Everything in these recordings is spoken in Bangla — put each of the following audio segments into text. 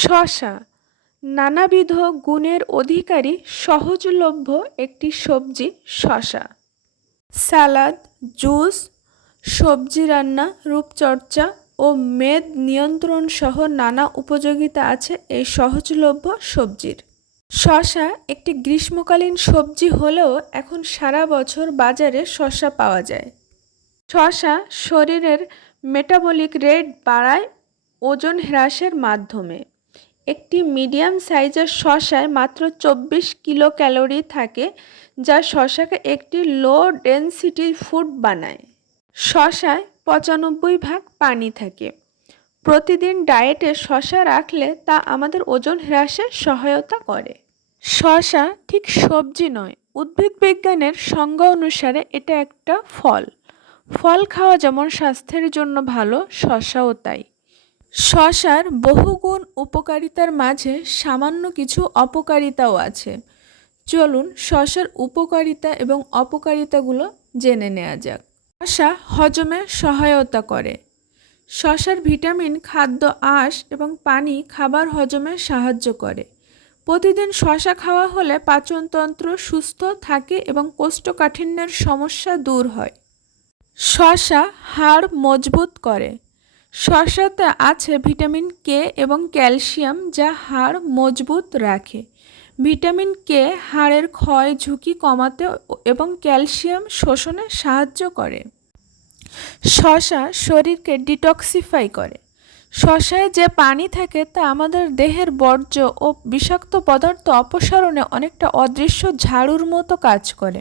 শসা নানাবিধ গুণের অধিকারী সহজলভ্য একটি সবজি শসা সালাদ, জুস, সবজি রান্না, রূপচর্চা ও মেদ নিয়ন্ত্রণ সহ নানা উপযোগিতা আছে এই সহজলভ্য সবজির। শসা একটি গ্রীষ্মকালীন সবজি হলেও এখন সারা বছর বাজারে শশা পাওয়া যায়। শসা শরীরের মেটাবলিক রেট বাড়ায় ওজন হ্রাসের মাধ্যমে। একটি মিডিয়াম সাইজের শশায় মাত্র চব্বিশ কিলো ক্যালোরি থাকে, যা শশাকে একটি লো ডেনসিটি ফুড বানায়। শশায় পঁচানব্বই ভাগ পানি থাকে। প্রতিদিন ডায়েটে শশা রাখলে তা আমাদের ওজন হ্রাসে সহায়তা করে। শশা ঠিক সবজি নয়, উদ্ভিদ বিজ্ঞানের সংজ্ঞা অনুসারে এটা একটা ফল। ফল খাওয়া যেমন স্বাস্থ্যের জন্য ভালো, শশাও তাই। শসার বহুগুণ উপকারিতার মাঝে সামান্য কিছু অপকারিতাও আছে। চলুন শশার উপকারিতা এবং অপকারিতাগুলো জেনে নেওয়া যাক। শশা হজমে সহায়তা করে। শশার ভিটামিন, খাদ্য, আঁশ এবং পানি খাবার হজমে সাহায্য করে। প্রতিদিন শশা খাওয়া হলে পাচনতন্ত্র সুস্থ থাকে এবং কোষ্ঠকাঠিন্যের সমস্যা দূর হয়। শশা হাড় মজবুত করে। শসাতে আছে ভিটামিন কে এবং ক্যালসিয়াম যা হাড় মজবুত রাখে। ভিটামিন কে হাড়ের ক্ষয় ঝুঁকি কমাতে এবং ক্যালসিয়াম শোষণে সাহায্য করে। শশা শরীরকে ডিটক্সিফাই করে। শশায় যে পানি থাকে তা আমাদের দেহের বর্জ্য ও বিষাক্ত পদার্থ অপসারণে অনেকটা অদৃশ্য ঝাড়ুর মতো কাজ করে।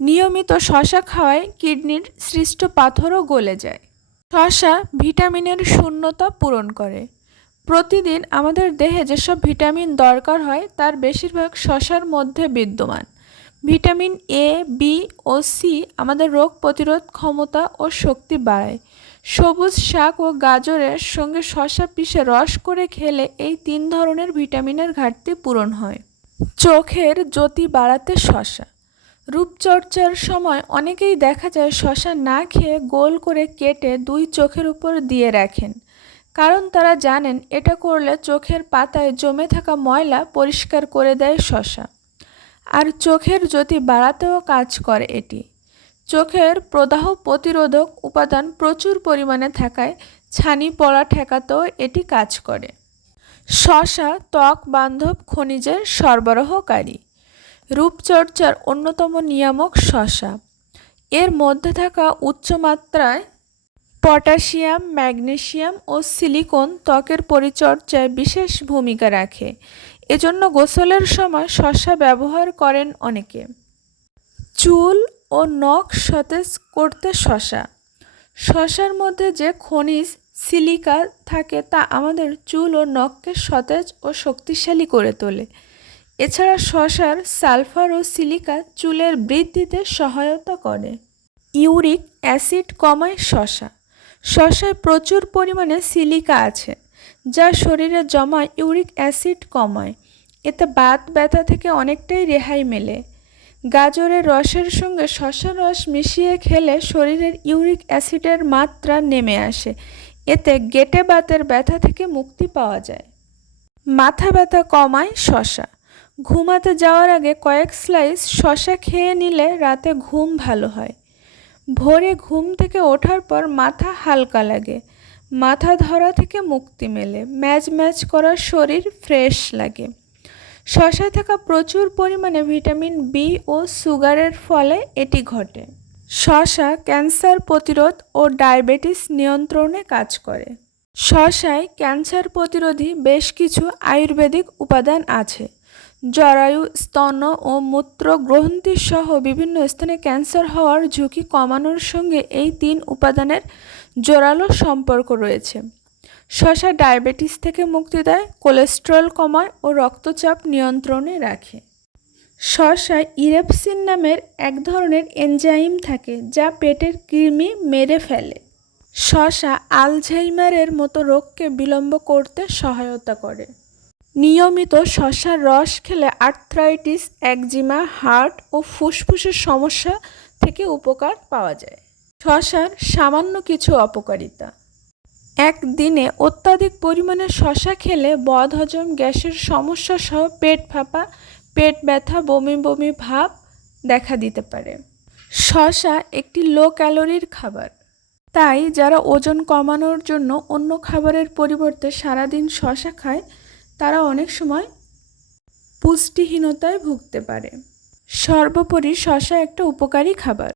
নিয়মিত শশা খাওয়ায় কিডনির সৃষ্ট পাথরও গলে যায়। শশা ভিটামিনের শূন্যতা পূরণ করে। প্রতিদিন আমাদের দেহে যেসব ভিটামিন দরকার হয়, তার বেশিরভাগ শশার মধ্যে বিদ্যমান। ভিটামিন এ বি ও সি আমাদের রোগ প্রতিরোধ ক্ষমতা ও শক্তি বাড়ায়। সবুজ শাক ও গাজরের সঙ্গে শশা পিষে রস করে খেলে এই তিন ধরনের ভিটামিনের ঘাটতি পূরণ হয়। চোখের জ্যোতি বাড়াতে শশা। রূপচর্চার সময় অনেকেই দেখা যায় শশা না খেয়ে গোল করে কেটে দুই চোখের উপর দিয়ে রাখেন। কারণ তারা জানেন এটা করলে চোখের পাতায় জমে থাকা ময়লা পরিষ্কার করে দেয় শশা। আর চোখের জ্যোতি বাড়াতেও কাজ করে এটি। চোখের প্রদাহ প্রতিরোধক উপাদান প্রচুর পরিমাণে থাকায় ছানি পড়া ঠেকাতেও এটি কাজ করে। শশা, ত্বক, বান্ধব, খনিজের সরবরাহকারী। রূপচর্চার অন্যতম নিয়ামক শশা। এর মধ্যে থাকা উচ্চমাত্রায় পটাশিয়াম ম্যাগনেসিয়াম ও সিলিকন ত্বকের পরিচর্যায় বিশেষ ভূমিকা রাখে। এজন্য গোসলের সময় শশা ব্যবহার করেন অনেকে। চুল ও নখ সতেজ করতে শশা। শশার মধ্যে যে খনিজ সিলিকা থাকে তা আমাদের চুল ও নখকে সতেজ ও শক্তিশালী করে তোলে। এছাড়া শশার সালফার ও সিলিকা চুলের বৃদ্ধিতে সহায়তা করে। ইউরিক অ্যাসিড কমায় শশা। শশায় প্রচুর পরিমাণে সিলিকা আছে, যা শরীরে জমা ইউরিক অ্যাসিড কমায়। এতে বাত, ব্যথা থেকে অনেকটাই রেহাই মেলে। গাজরের রসের সঙ্গে শশার রস মিশিয়ে খেলে শরীরের ইউরিক অ্যাসিডের মাত্রা নেমে আসে। এতে গেটে বাতের ব্যথা থেকে মুক্তি পাওয়া যায়। মাথা ব্যথা কমায় শশা। ঘুমাতে যাওয়ার আগে কয়েক স্লাইস শশা খেয়ে নিলে রাতে ঘুম ভালো হয়। ভোরে ঘুম থেকে ওঠার পর মাথা হালকা লাগে। মাথা ধরা থেকে মুক্তি মেলে। ম্যাচ ম্যাচ করা শরীর ফ্রেশ লাগে। শশায় থাকা প্রচুর পরিমাণে ভিটামিন বি ও সুগারের ফলে এটি ঘটে। শশা ক্যান্সার প্রতিরোধ ও ডায়াবেটিস নিয়ন্ত্রণে কাজ করে। শশায় ক্যান্সার প্রতিরোধী বেশ কিছু আয়ুর্বেদিক উপাদান আছে। জরায়ু, স্তন ও মূত্র গ্রন্থি সহ বিভিন্ন স্থানে ক্যান্সার হওয়ার ঝুঁকি কমানোর সঙ্গে এই তিন উপাদানের জোরালো সম্পর্ক রয়েছে। শশা ডায়াবেটিস থেকে মুক্তি দেয়, কোলেস্ট্রল কমায় ও রক্তচাপ নিয়ন্ত্রণে রাখে। শশায় ইরেপসিন নামের এক ধরনের এনজাইম থাকে যা পেটের কৃমি মেরে ফেলে। শশা আলঝাইমারের মতো রোগকে বিলম্ব করতে সহায়তা করে। নিয়মিত শশার রস খেলে আর্থ্রাইটিস, একজিমা, হার্ট ও ফুসফুসের সমস্যা থেকে উপকার পাওয়া যায়। শশার সামান্য কিছু অপকারিতা। একদিনে অত্যাধিক পরিমাণে শশা খেলে বদহজম, গ্যাসের সমস্যা সহ পেট ফাঁপা, পেট ব্যথা, বমি বমি ভাব দেখা দিতে পারে। শশা একটি লো ক্যালোরির খাবার। তাই যারা ওজন কমানোর জন্য অন্য খাবারের পরিবর্তে সারাদিন শশা খায় তারা অনেক সময় পুষ্টিহীনতায় ভুগতে পারে। সর্বোপরি শশা একটা উপকারী খাবার।